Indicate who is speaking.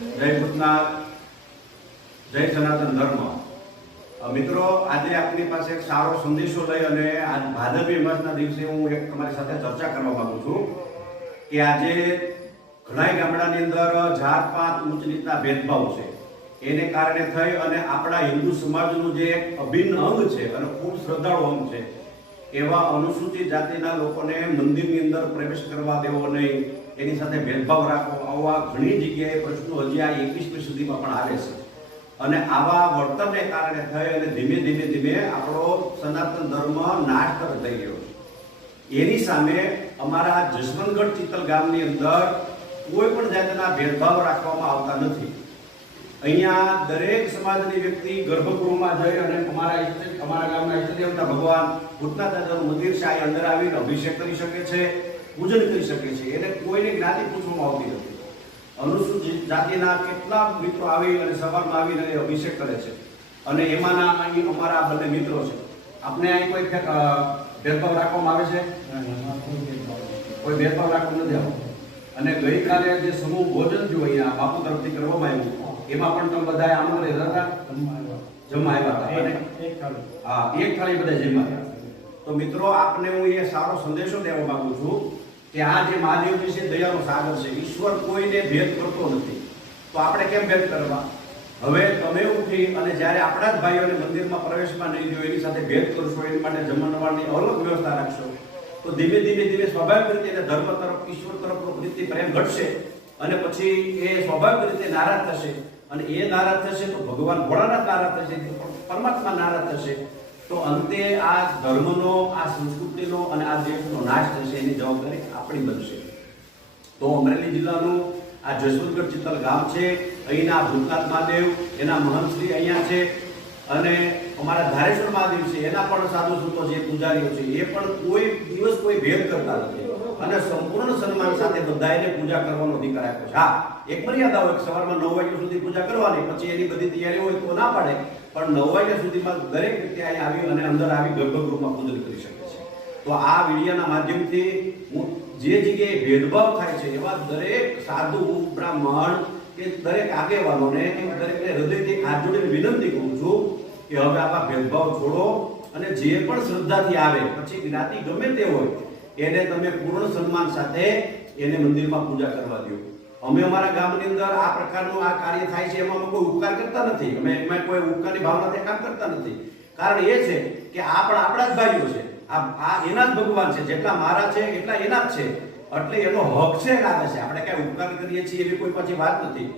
Speaker 1: જય ભૂતનાથ, જય સનાતન ધર્મ. મિત્રો, આજે આપની પાસે એક સારો સંદેશો લઈ અને આજ ભાદરવી માસના દિવસે હું એક તમારી સાથે ચર્ચા કરવા માંગુ છું કે આજે ઘણા ગામડાની અંદર જાત પાત ઊંચ નીચના ભેદભાવ છે. એને કારણે થઈ અને આપણા હિન્દુ સમાજનું જે એક અભિન્ન અંગ છે અને ખૂબ શ્રદ્ધાળુ અંગ છે, એવા અનુસૂચિત જાતિના લોકોને મંદિરની અંદર પ્રવેશ કરવા દેવો નહીં. એની સાથે ભેદભાવ રાખો. આવા ઘણી જગ્યાએ પ્રશ્નો હજી આ એકવીસમી સુધીમાં પણ આવે છે. અને આવા વર્તનને કારણે થઈ અને ધીમે ધીમે ધીમે આપણો સનાતન ધર્મ નાશ તરફ થઈ ગયો એની સામે અમારા જસવંતગઢ ચિત્તલ ગામની અંદર કોઈ પણ જાતના ભેદભાવ રાખવામાં આવતા નથી. અહીંયા દરેક સમાજની વ્યક્તિ ગર્ભગૃહમાં જઈ અને અમારા અમારા ગામના ઈષ્ટ દેવતા ભગવાન ભૂતનાથ દાદાનું મંદિર છે અંદર આવીને અભિષેક કરી શકે છે. પૂજન કરી શકે છે. એને કોઈને જ્ઞાતિ પૂછવામાં આવતી નથી. અનુસૂચિત જાતિના કેટલા મિત્રો આવી અને સવારમાં આવીને અભિષેક કરે છે. અને એમાંના અહીં અમારા બંને મિત્રો છે. આપને અહીં કોઈ ભેદભાવ રાખવામાં આવે છે? કોઈ ભેદભાવ રાખવામાં નથી આવતો અને ગઈકાલે જે સમૂહ ભોજન જો અહીંયા બાપુ તરફથી કરવામાં આવ્યું એમાં પણ તમે બધા આમંત્રિત હતા? જમવા આવ્યા. હતા. હા એક થાળી બધા જમા તો મિત્રો આપને હું એ સારો સંદેશો દેવા માંગુ છું કે આ જે મહાદેવજી છે દયાનો સાગર છે, ઈશ્વર કોઈને ભેદ કરતો નથી. તો આપણે કેમ ભેદ કરવા? હવે તમે ઉઠી અને જ્યારે આપણા જ ભાઈઓને મંદિરમાં પ્રવેશમાં નહીં દો એની સાથે ભેદ કરશો, એની માટે જમણવારની અલગ વ્યવસ્થા રાખશો, તો ધીમે ધીમે ધીમે સ્વાભાવિક રીતે એને ધર્મ તરફ, ઈશ્વર તરફનો પ્રીતિ પ્રેમ ઘટશે અને પછી એ સ્વાભાવિક રીતે નારાજ થશે. અને એ નારાજ થશે તો ભગવાન ભોળાનાથ નારાજ થશે, પરમાત્મા નારાજ થશે. તો અંતે આ ધર્મનો, આ સંસ્કૃતિનો અને આ દેશનો નાશ થશે એની જવાબદારી આપણી બનશે. તો અમરેલી જિલ્લાનું આ જસવંતગઢ ચિત્તલ ગામ છે, અહીંના ભૂતનાથ મહાદેવ, એના મહંતશ્રી અહીંયા છે અને અમારા ધારેશ્વર મહાદેવ છે, એના પણ સાધુ સંતો જે પૂજારીઓ છે, એ પણ કોઈ દિવસ કોઈ ભેદ કરતા નથી. અને સંપૂર્ણ સન્માન સાથે બધાને પૂજા કરવાનો અધિકાર આપ્યો છે. હા, એક મર્યાદા હોય સવારમાં નવ વાગ્યા સુધી પૂજા કરવાની, પછી એની બધી તૈયારી હોય તો ના પાડે, પણ નવ વાગ્યા સુધીમાં દરેક વ્યક્તિ અહીં આવી અને અંદર આવી ગર્ભગૃહમાં પૂજન કરી શકે છે. તો આ વિડીયાના માધ્યમથી હું જે જગ્યાએ ભેદભાવ થાય છે, એવા દરેક સાધુ, બ્રાહ્મણ કે દરેક આગેવાનોને દરેકને હૃદયથી, હાથ જોડીને વિનંતી કરું છું કે હવે આપણા ભેદભાવ છોડો અને જે પણ શ્રદ્ધાથી આવે, પછી જ્ઞાતિ ગમે તે હોય, એને તમે પૂર્ણ સન્માન સાથે એને મંદિરમાં પૂજા કરવા દો. અમે અમારા ગામની અંદર આ પ્રકારનું આ કાર્ય થાય છે, એમાં અમે કોઈ ઉપકાર કરતા નથી. અમે એમાં કોઈ ઉપકારની ભાવનાથી કામ કરતા નથી. કારણ એ છે કે આ પણ આપણા જ ભાઈઓ છે. આ આ એના જ ભગવાન છે. જેટલા મારા છે, એટલા એના જ છે. એટલે એનો હક છે આવે છે આપણે કઈ ઉપકાર કરીએ છીએ એવી કોઈ પછી વાત નથી.